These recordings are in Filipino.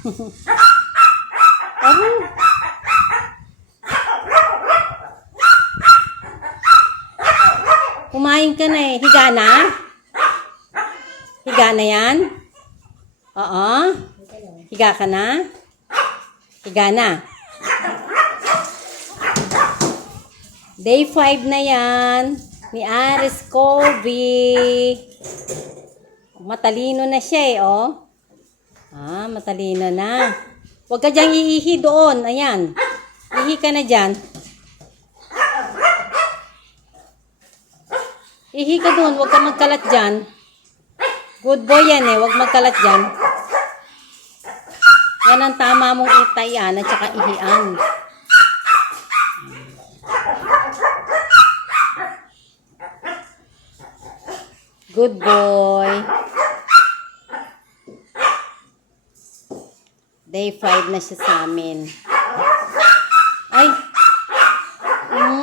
Ano? Kumain ka na eh. Higa na? Higa na yan? Oo. Higa ka na? Higa na. Day 5 na yan. Ni Aris Kobe. Matalino na siya eh, oh. Matalino na. Huwag ka diyang iihi doon. Ayan. Ihi ka na dyan. Ihi ka doon. Huwag ka magkalat dyan. Good boy yan eh. Huwag magkalat dyan. Yan ang tama mong itayan at saka ihian. Good boy. Day 5 na siya sa amin. Ay!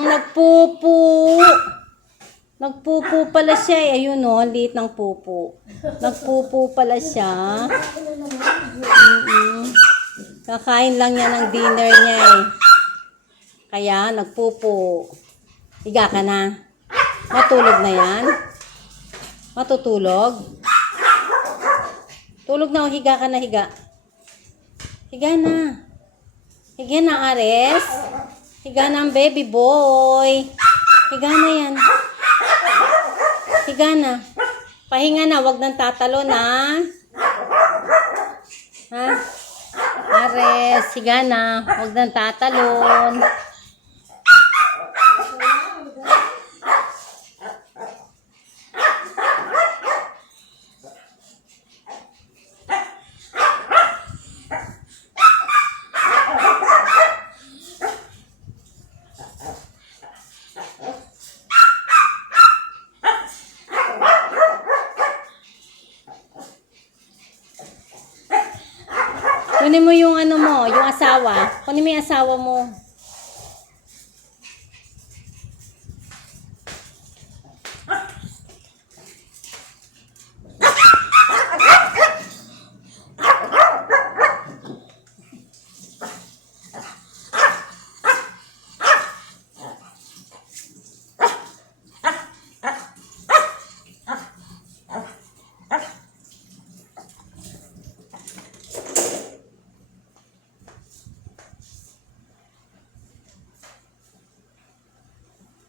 Nagpupo. Nagpupo pala siya eh. Ayun o, ang liit ng pupo. Nagpupo pala siya. Kakain lang niya ng dinner niya eh. Kaya, nagpupo. Higa ka na. Matulog na yan. Matutulog. Tulog na o, higa ka na, higa. Higa na. Higa na, Ares. Higa na ang baby boy. Higa na yan. Higa na. Pahinga na, wag nang tatalo na. Ha? Ares, higa na. Wag nang tatalon. Kunin mo yung ano mo, yung asawa. Kunin mo yung asawa mo.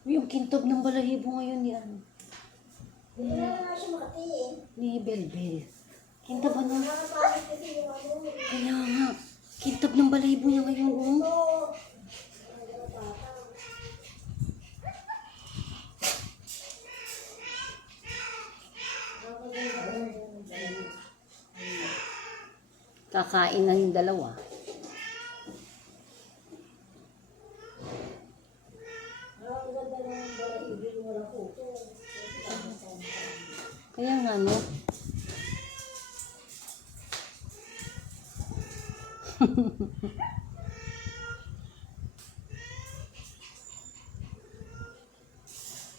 Yung kintob ng balahibo ngayon ni ano? Ni Belbel. Kintob ano? Kaya nga. Kintob ng balahibo niya ngayon. Kakain na yung dalawa. Kaya nga, no?